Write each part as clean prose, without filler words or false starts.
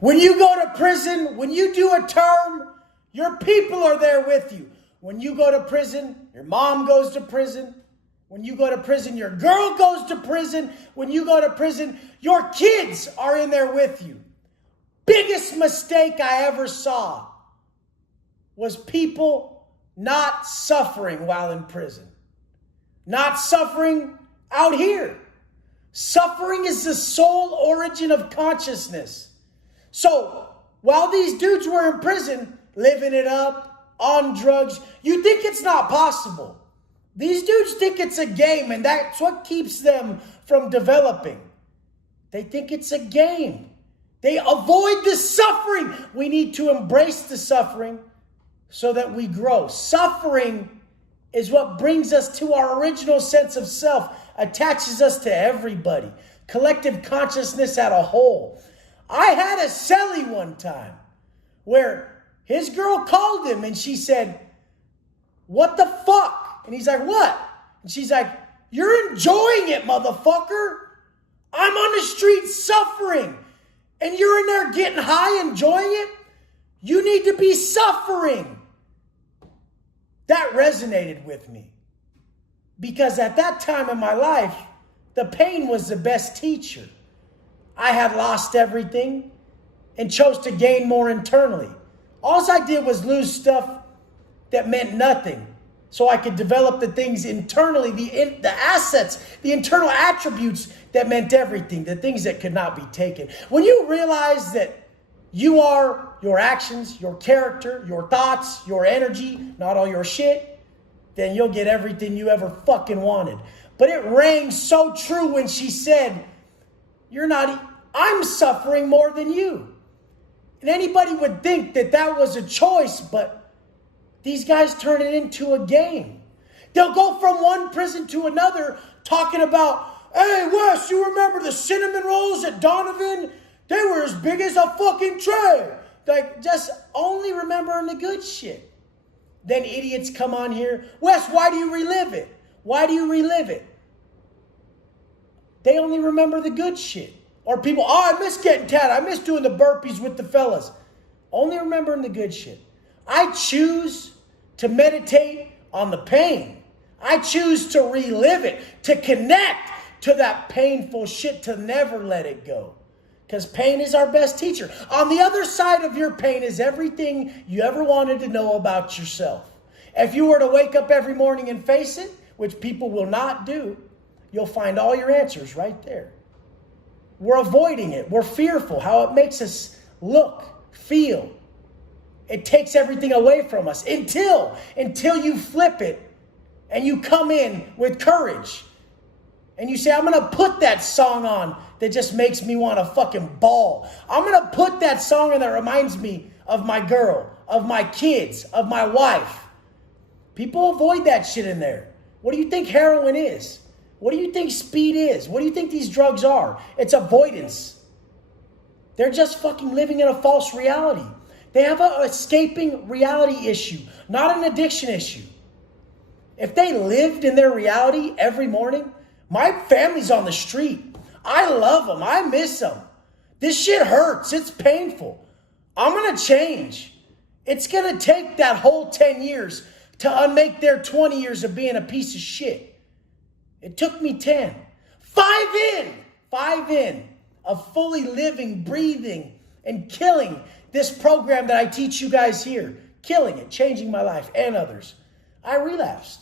When you go to prison, when you do a term, your people are there with you. When you go to prison, your mom goes to prison. When you go to prison, your girl goes to prison. When you go to prison, your kids are in there with you. Biggest mistake I ever saw was people not suffering while in prison. Not suffering out here. Suffering is the sole origin of consciousness. So, while these dudes were in prison, living it up, on drugs, you think it's not possible. These dudes think it's a game, and that's what keeps them from developing. They think it's a game. They avoid the suffering. We need to embrace the suffering so that we grow. Suffering is what brings us to our original sense of self, attaches us to everybody. Collective consciousness at a whole. I had a cellie one time where his girl called him and she said, "What the fuck?" And he's like, "What?" And she's like, "You're enjoying it, motherfucker. I'm on the street suffering. And you're in there getting high, enjoying it? You need to be suffering." That resonated with me. Because at that time in my life, the pain was the best teacher. I had lost everything and chose to gain more internally. All I did was lose stuff that meant nothing, so I could develop the things internally, the assets, the internal attributes that meant everything, the things that could not be taken. When you realize that you are your actions, your character, your thoughts, your energy, not all your shit, then you'll get everything you ever fucking wanted. But it rang so true when she said, I'm suffering more than you. And anybody would think that that was a choice, but these guys turn it into a game. They'll go from one prison to another talking about, "Hey, Wes, you remember the cinnamon rolls at Donovan? They were as big as a fucking tray." Like, just only remembering the good shit. Then idiots come on here. "Wes, why do you relive it? Why do you relive it?" They only remember the good shit. Or people, "Oh, I miss getting tatted. I miss doing the burpees with the fellas." Only remembering the good shit. I choose to meditate on the pain. I choose to relive it, to connect to that painful shit, to never let it go. Because pain is our best teacher. On the other side of your pain is everything you ever wanted to know about yourself. If you were to wake up every morning and face it, which people will not do, you'll find all your answers right there. We're avoiding it. We're fearful how it makes us look, feel. It takes everything away from us until you flip it and you come in with courage. And you say, "I'm going to put that song on that just makes me want to fucking bawl. I'm going to put that song on that reminds me of my girl, of my kids, of my wife." People avoid that shit in there. What do you think heroin is? What do you think speed is? What do you think these drugs are? It's avoidance. They're just fucking living in a false reality. They have an escaping reality issue, not an addiction issue. If they lived in their reality every morning, my family's on the street. I love them. I miss them. This shit hurts. It's painful. I'm going to change. It's going to take that whole 10 years to unmake their 20 years of being a piece of shit. It took me 10. Five in of fully living, breathing, and killing this program that I teach you guys here. Killing it, changing my life and others. I relapsed.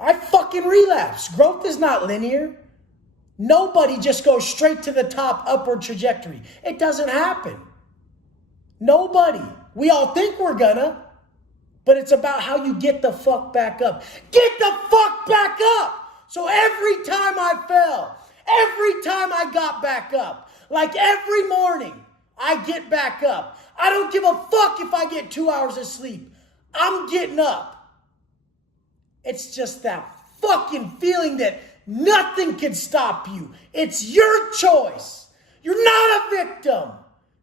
I fucking relapsed. Growth is not linear. Nobody just goes straight to the top upward trajectory. It doesn't happen. Nobody. We all think we're gonna, but it's about how you get the fuck back up. Get the fuck back up! So every time I fell, every time I got back up, like every morning, I get back up. I don't give a fuck if I get 2 hours of sleep. I'm getting up. It's just that fucking feeling that nothing can stop you. It's your choice. You're not a victim.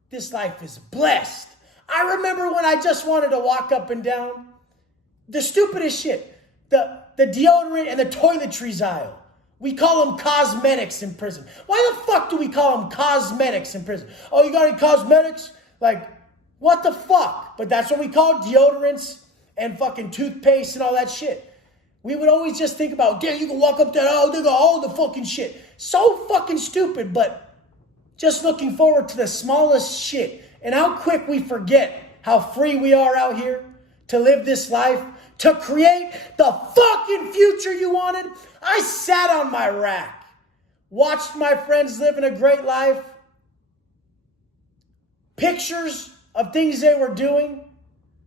This life is blessed. I remember when I just wanted to walk up and down. The stupidest shit. The deodorant and the toiletries aisle. We call them cosmetics in prison. Why the fuck do we call them cosmetics in prison? Oh, you got any cosmetics? Like, what the fuck? But that's what we call deodorants and fucking toothpaste and all that shit. We would always just think about, yeah, you can walk up there, oh, they got all the fucking shit. So fucking stupid, but just looking forward to the smallest shit. And how quick we forget how free we are out here to live this life, to create the fucking future you wanted. I sat on my rack, watched my friends living a great life, pictures of things they were doing,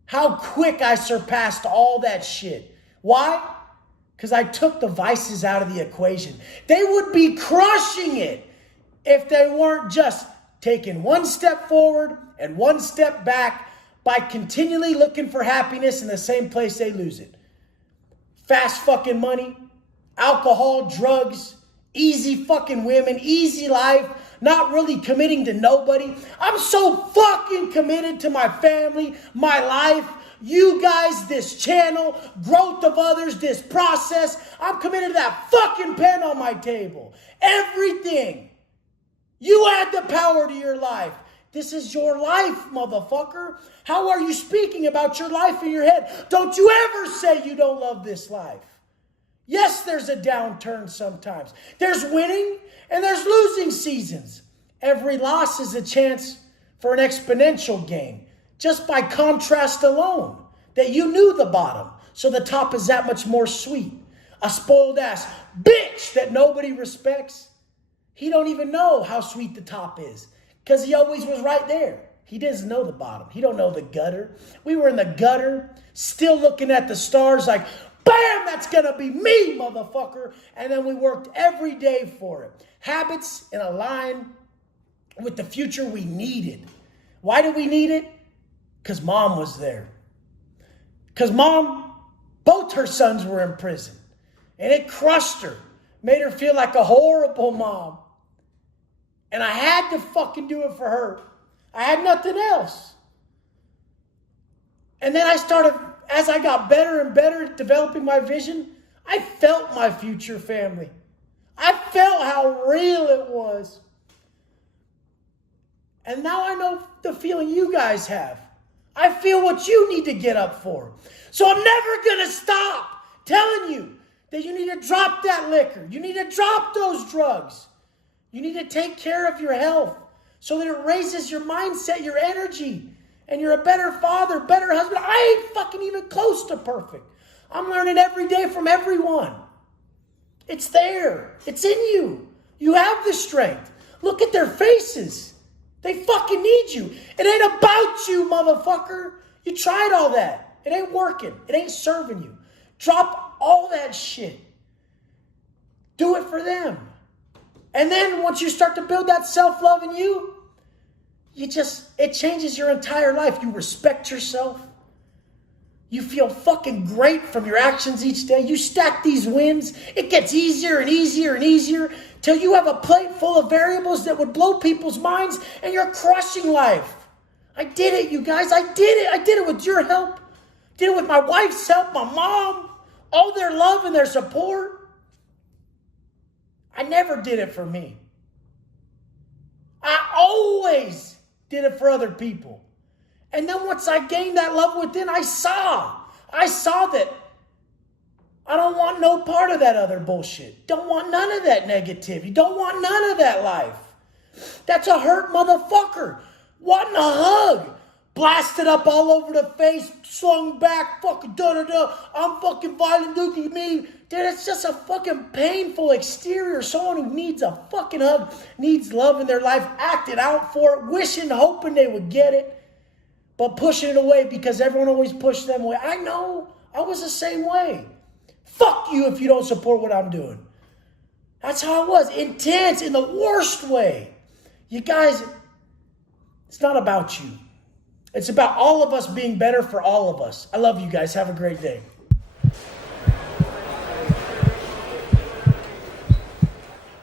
how quick I surpassed all that shit. Why? Because I took the vices out of the equation. They would be crushing it if they weren't just taking one step forward and one step back by continually looking for happiness in the same place they lose it. Fast fucking money, alcohol, drugs, easy fucking women, easy life, not really committing to nobody. I'm so fucking committed to my family, my life, you guys, this channel, growth of others, this process. I'm committed to that fucking pen on my table. Everything. You add the power to your life. This is your life, motherfucker. How are you speaking about your life in your head? Don't you ever say you don't love this life. Yes, there's a downturn sometimes. There's winning and there's losing seasons. Every loss is a chance for an exponential gain. Just by contrast alone, that you knew the bottom, so the top is that much more sweet. A spoiled ass bitch that nobody respects. He don't even know how sweet the top is, because he always was right there. He doesn't know the bottom. He don't know the gutter. We were in the gutter, still looking at the stars like, bam, that's gonna be me, motherfucker. And then we worked every day for it. Habits in a line with the future we needed. Why did we need it? Because mom was there. Because mom, both her sons were in prison. And it crushed her. Made her feel like a horrible mom. And I had to fucking do it for her. I had nothing else. And then I started, as I got better and better at developing my vision, I felt my future family. I felt how real it was. And now I know the feeling you guys have. I feel what you need to get up for. So I'm never going to stop telling you that you need to drop that liquor. You need to drop those drugs. You need to take care of your health so that it raises your mindset, your energy, and you're a better father, better husband. I ain't fucking even close to perfect. I'm learning every day from everyone. It's there. It's in you. You have the strength. Look at their faces. They fucking need you. It ain't about you, motherfucker. You tried all that. It ain't working. It ain't serving you. Drop all that shit. Do it for them. And then once you start to build that self-love in you, it changes your entire life. You respect yourself. You feel fucking great from your actions each day. You stack these wins. It gets easier and easier and easier till you have a plate full of variables that would blow people's minds and you're crushing life. I did it, you guys. I did it. I did it with your help. Did it with my wife's help, my mom, all their love and their support. I never did it for me. I always did it for other people. And then once I gained that love within, I saw that I don't want no part of that other bullshit. Don't want none of that negativity. Don't want none of that life. That's a hurt motherfucker. Wanting a hug. Blasted up all over the face, slung back, fucking da-da-da. I'm fucking violent, look at me. Dude, it's just a fucking painful exterior. Someone who needs a fucking hug, needs love in their life, acted out for it, wishing, hoping they would get it. But pushing it away because everyone always pushed them away. I know. I was the same way. Fuck you if you don't support what I'm doing. That's how I was. Intense in the worst way. You guys, it's not about you. It's about all of us being better for all of us. I love you guys. Have a great day.